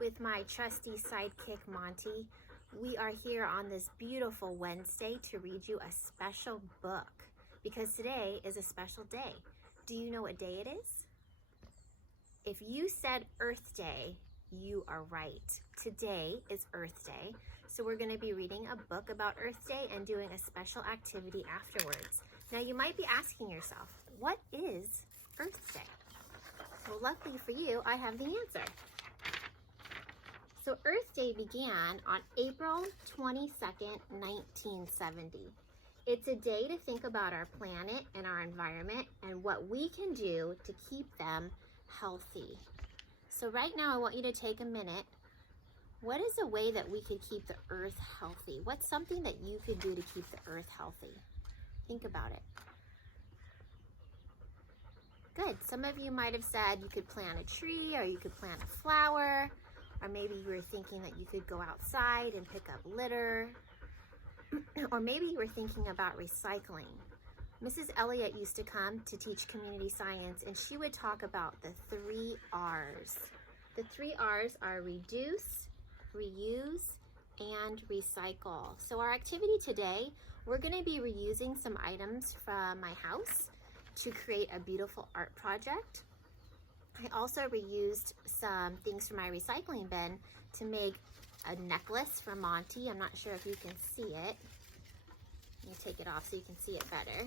with my trusty sidekick Monty. We are here on this beautiful Wednesday to read you a special book because today is a special day. Do you know what day it is? If you said Earth Day, you are right. Today is Earth Day, so we're going to be reading a book about Earth Day and doing a special activity afterwards. Now you might be asking yourself, what is Earth Day? Well, luckily for you, I have the answer. So Earth Day began on April 22nd, 1970. It's a day to think about our planet and our environment and what we can do to keep them healthy. So right now I want you to take a minute. What is a way that we could keep the earth healthy? What's something that you could do to keep the earth healthy? Think about it. Good. Some of you might have said you could plant a tree or you could plant a flower, or maybe you were thinking that you could go outside and pick up litter, or maybe you were thinking about recycling. Mrs. Elliott used to come to teach community science, and she would talk about the 3 R's. The 3 R's are reduce, reuse, and recycle. So our activity today, we're going to be reusing some items from my house to create a beautiful art project. I also reused some things from my recycling bin to make a necklace for Monty. I'm not sure if you can see it. Let me take it off so you can see it better.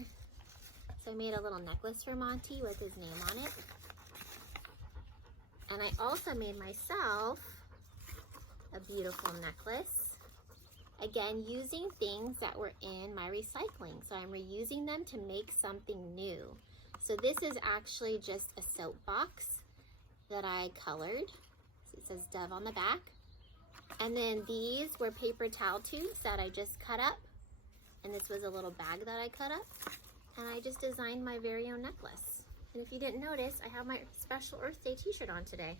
So I made a little necklace for Monty with his name on it. And I also made myself a beautiful necklace. Again, using things that were in my recycling. So I'm reusing them to make something new. So this is actually just a soapbox that I colored. So it says Dove on the back. And then these were paper towel tubes that I just cut up. And this was a little bag that I cut up. And I just designed my very own necklace. And if you didn't notice, I have my special Earth Day t-shirt on today.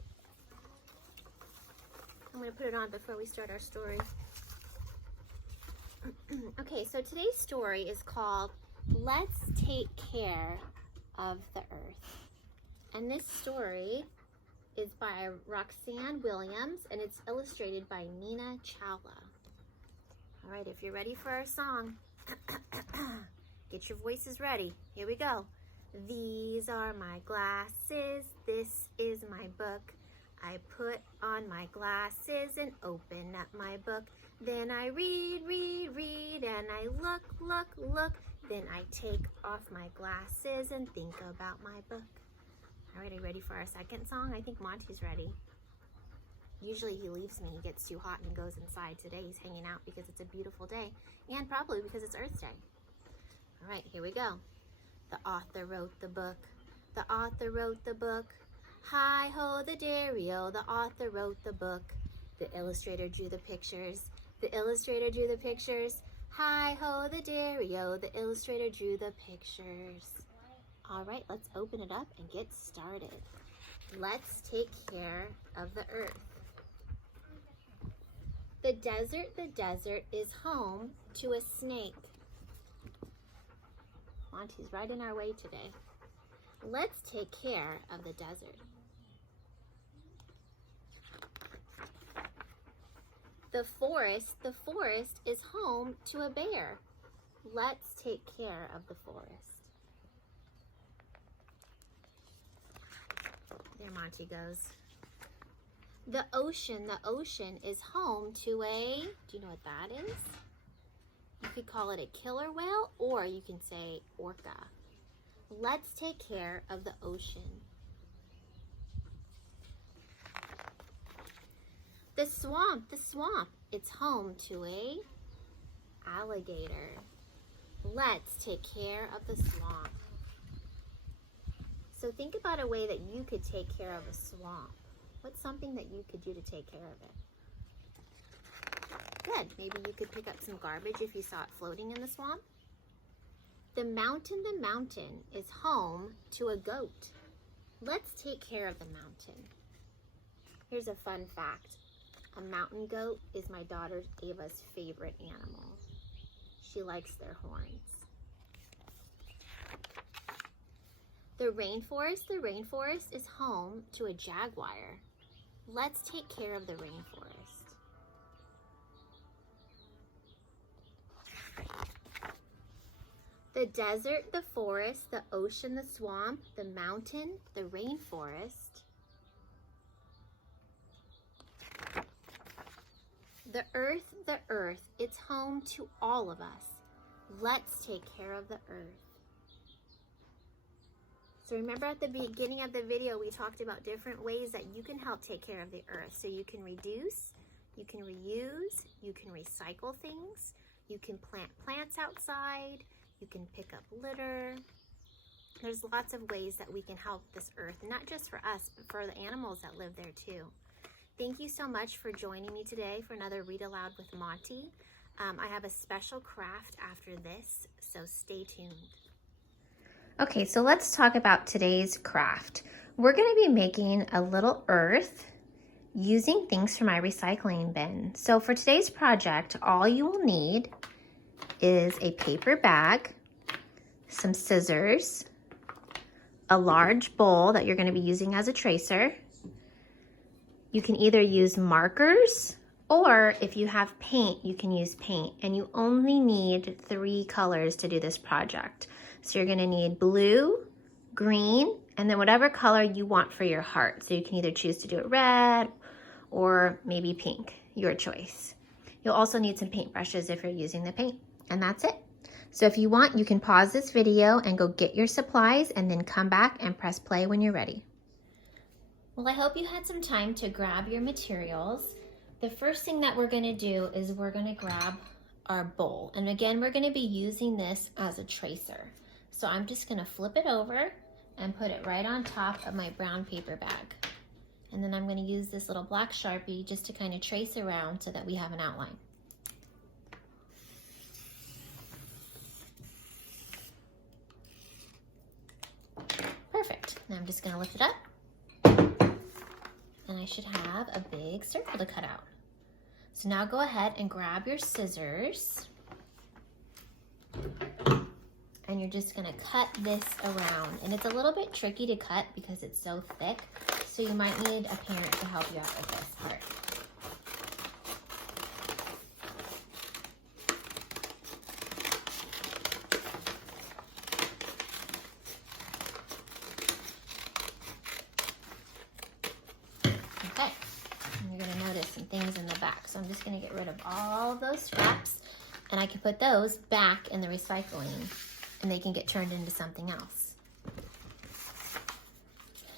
I'm going to put it on before we start our story. Okay, so today's story is called Let's Take Care of the Earth. And this story is by Roxanne Williams, and it's illustrated by Nina Chawla. All right, if you're ready for our song, get your voices ready. Here we go. These are my glasses. This is my book. I put on my glasses and open up my book. Then I read, and I look. Then I take off my glasses and think about my book. All right, are you ready for our second song? I think Monty's ready. Usually he leaves me. He gets too hot and goes inside. Today he's hanging out because it's a beautiful day, and probably because it's Earth Day. All right, here we go. The author wrote the book. The author wrote the book. Hi-ho the dairy-o, the author wrote the book. The illustrator drew the pictures. The illustrator drew the pictures. Hi-ho the dairy-o, the illustrator drew the pictures. All right, let's open it up and get started. Let's take care of the earth. The desert is home to a snake. Monty's right in our way today. Let's take care of the desert. The forest is home to a bear. Let's take care of the forest. There Monty goes. The ocean is home to a, do you know what that is? You could call it a killer whale, or you can say orca. Let's take care of the ocean. The swamp, it's home to a alligator. Let's take care of the swamp. So think about a way that you could take care of a swamp. What's something that you could do to take care of it? Good. Maybe you could pick up some garbage if you saw it floating in the swamp. The mountain is home to a goat. Let's take care of the mountain. Here's a fun fact. A mountain goat is my daughter Ava's favorite animal. She likes their horns. The rainforest is home to a jaguar. Let's take care of the rainforest. The desert, the forest, the ocean, the swamp, the mountain, the rainforest. The earth, it's home to all of us. Let's take care of the earth. So remember at the beginning of the video, we talked about different ways that you can help take care of the earth. So you can reduce, you can reuse, you can recycle things, you can plant plants outside, you can pick up litter. There's lots of ways that we can help this earth, not just for us, but for the animals that live there too. Thank you so much for joining me today for another Read Aloud with Monty. I have a special craft after this, so stay tuned. Okay, so let's talk about today's craft. We're going to be making a little earth using things from my recycling bin. So for today's project, all you will need is a paper bag, some scissors, a large bowl that you're going to be using as a tracer. You can either use markers, or if you have paint, you can use paint. And you only need 3 colors to do this project. So you're gonna need blue, green, and then whatever color you want for your heart. So you can either choose to do it red or maybe pink, your choice. You'll also need some paintbrushes if you're using the paint, and that's it. So if you want, you can pause this video and go get your supplies and then come back and press play when you're ready. Well, I hope you had some time to grab your materials. The first thing that we're gonna do is we're gonna grab our bowl. And again, we're gonna be using this as a tracer. So I'm just gonna flip it over and put it right on top of my brown paper bag. And then I'm gonna use this little black Sharpie just to kind of trace around so that we have an outline. Perfect. Now I'm just gonna lift it up. And I should have a big circle to cut out. So now go ahead and grab your scissors. And you're just gonna cut this around. And it's a little bit tricky to cut because it's so thick. So you might need a parent to help you out with this part. Okay, and you're gonna notice some things in the back. So I'm just gonna get rid of all of those scraps, and I can put those back in the recycling and they can get turned into something else.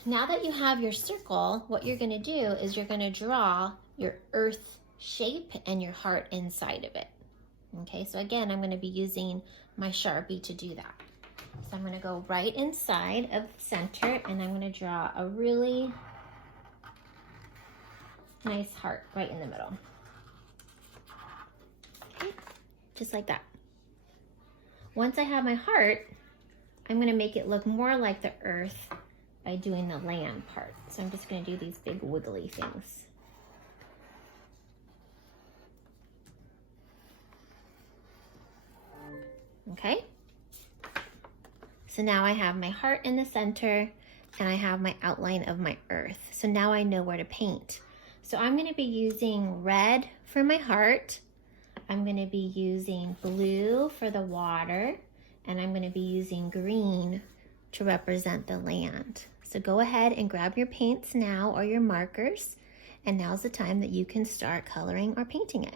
Now that you have your circle, what you're gonna do is you're gonna draw your earth shape and your heart inside of it. Okay, so again, I'm gonna be using my Sharpie to do that. So I'm gonna go right inside of the center and I'm gonna draw a really nice heart right in the middle. Okay, just like that. Once I have my heart, I'm gonna make it look more like the earth by doing the land part. So I'm just gonna do these big wiggly things. Okay? So now I have my heart in the center and I have my outline of my earth. So now I know where to paint. So I'm gonna be using red for my heart. I'm gonna be using blue for the water, and I'm gonna be using green to represent the land. So go ahead and grab your paints now or your markers, and now's the time that you can start coloring or painting it.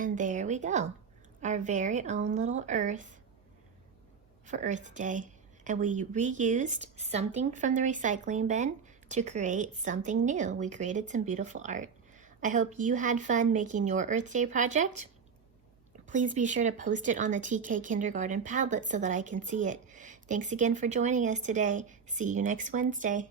And there we go, our very own little Earth for Earth Day. And we reused something from the recycling bin to create something new. We created some beautiful art. I hope you had fun making your Earth Day project. Please be sure to post it on the TK Kindergarten Padlet so that I can see it. Thanks again for joining us today. See you next Wednesday.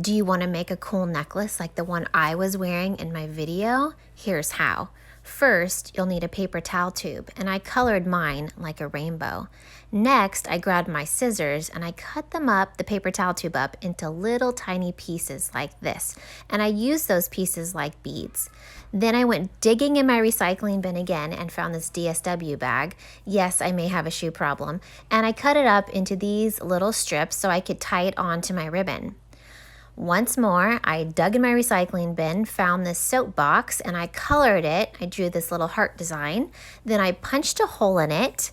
Do you want to make a cool necklace like the one I was wearing in my video? Here's how. First, you'll need a paper towel tube, and I colored mine like a rainbow. Next, I grabbed my scissors and I cut the paper towel tube up into little tiny pieces like this, and I used those pieces like beads. Then I went digging in my recycling bin again and found this DSW bag. Yes, I may have a shoe problem. And I cut it up into these little strips so I could tie it onto my ribbon. Once more, I dug in my recycling bin, found this soap box, and I colored it. I drew this little heart design. Then I punched a hole in it,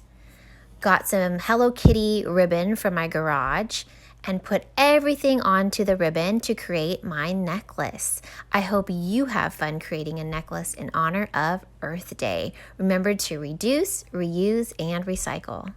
got some Hello Kitty ribbon from my garage, and put everything onto the ribbon to create my necklace. I hope you have fun creating a necklace in honor of Earth Day. Remember to reduce, reuse, and recycle.